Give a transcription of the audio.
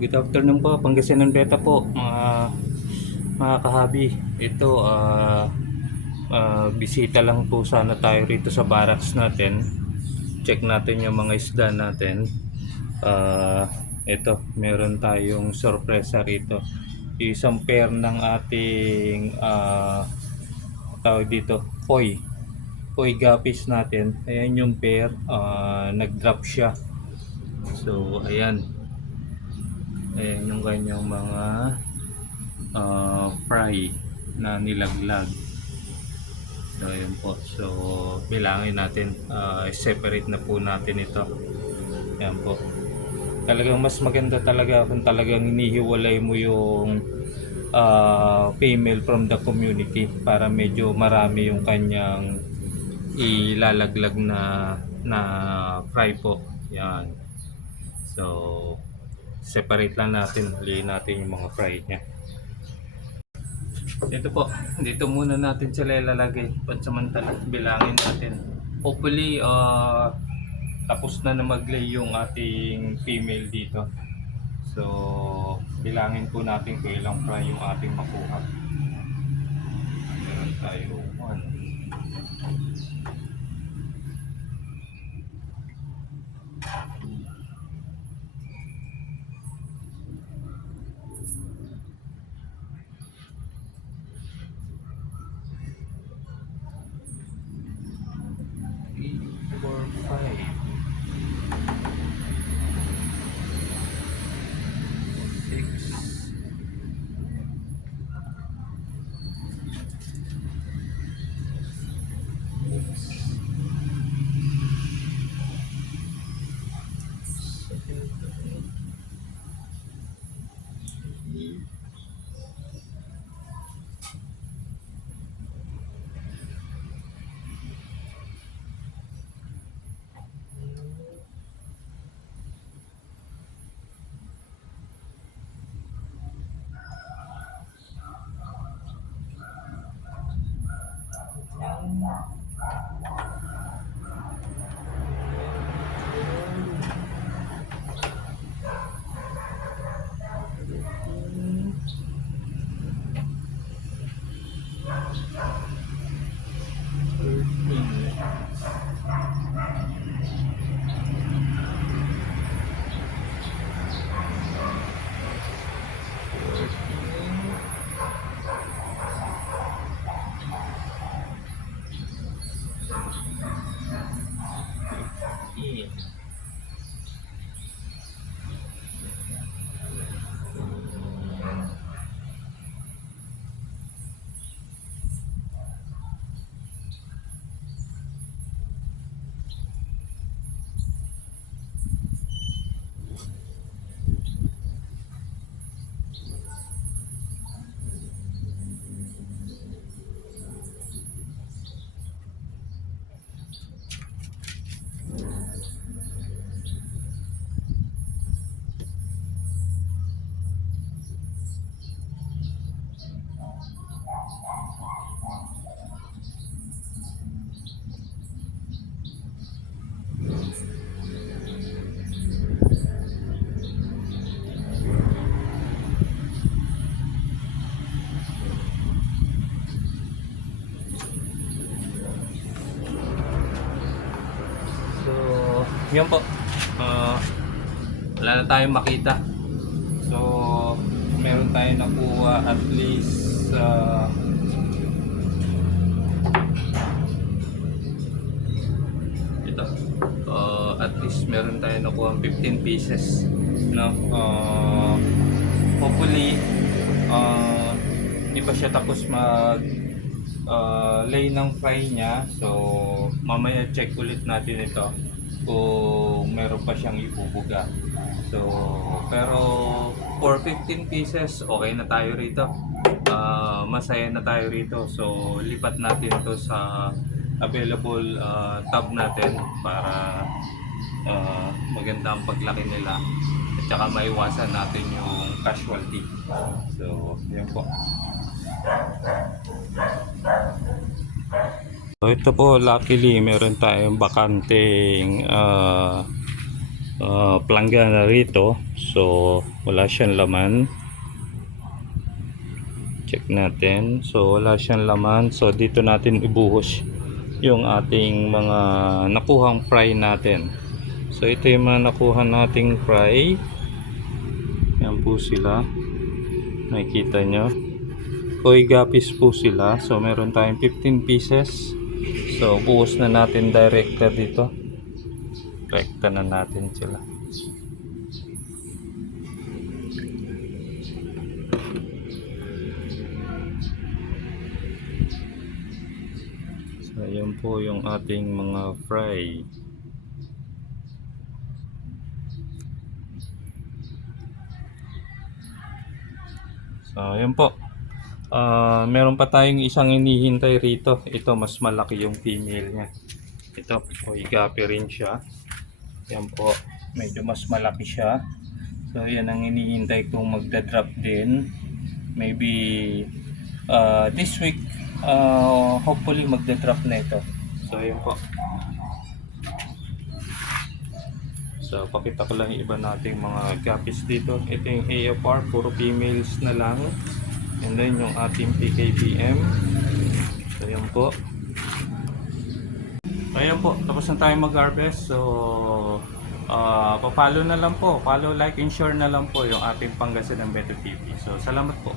good afternoon po, Pangasinan Beta po, mga kahabi. Ito, bisita lang po sana tayo rito sa barracks natin. Check natin yung mga isda natin. Ito, meron tayong sorpresa rito. Isang pair ng ating tawag dito, Koi guppies natin. Ayan yung pair, nag-drop siya. So, ayan. Ayan yung kanyang mga fry na nilaglag. So ayan po. So bilangin natin, separate na po natin ito. Ayan po. Talagang mas maganda talaga kung talagang hinihiwalay mo yung female from the community para medyo marami yung kanyang ilalaglag na fry po. Yan. So separate lang natin, huliin natin yung mga fry niya. Dito po, dito muna natin sila ilalagay. Pansamantala, bilangin natin. Hopefully, tapos na mag-lay yung ating female dito. So, bilangin po natin kung ilang fry yung ating makuha. Meron tayo 1. Yan po, wala na tayong makita. So meron tayong nakuha at least ito, at least meron tayong nakuha 15 pieces, no? Hopefully hindi pa siya tapos mag lay ng fry niya. So mamaya check ulit natin ito kung meron pa siyang ibubuga. So pero for 15 pieces okay na tayo rito, masaya na tayo rito. So lipat natin to sa available tab natin para maganda ang paglaki nila at saka maiwasan natin yung casualty. So yan po. So ito po, luckily meron tayong bakanteng planggana rito. So wala siyang laman. Check natin. So wala siyang laman. So dito natin ibuhos yung ating mga nakuhang fry natin. So ito yung mga nakuha nating fry. Yan po sila. Nakikita nyo. Koi gapis po sila. So meron tayong 15 pieces. So buhos na natin direkta dito. Direkta na natin sila. So ayan po yung ating mga fry. So ayan po. Meron pa tayong isang hinihintay rito. Ito mas malaki yung female niya. Ito, koi gapi rin siya. Yan po, medyo mas malaki siya. So yan ang hinihintay kong magda-drop din. Maybe this week, hopefully magda-drop na ito. So yan po. So pakita ko lang yung iba nating mga guppies dito. Ito yung AFR, puro females na lang. And then yung ating PKBM. So yan po. Ayan po, tapos na tayo mag-harvest. So pa-follow na lang po. Follow, like, and share na lang po yung ating Pangasinan Beto TV. So salamat po.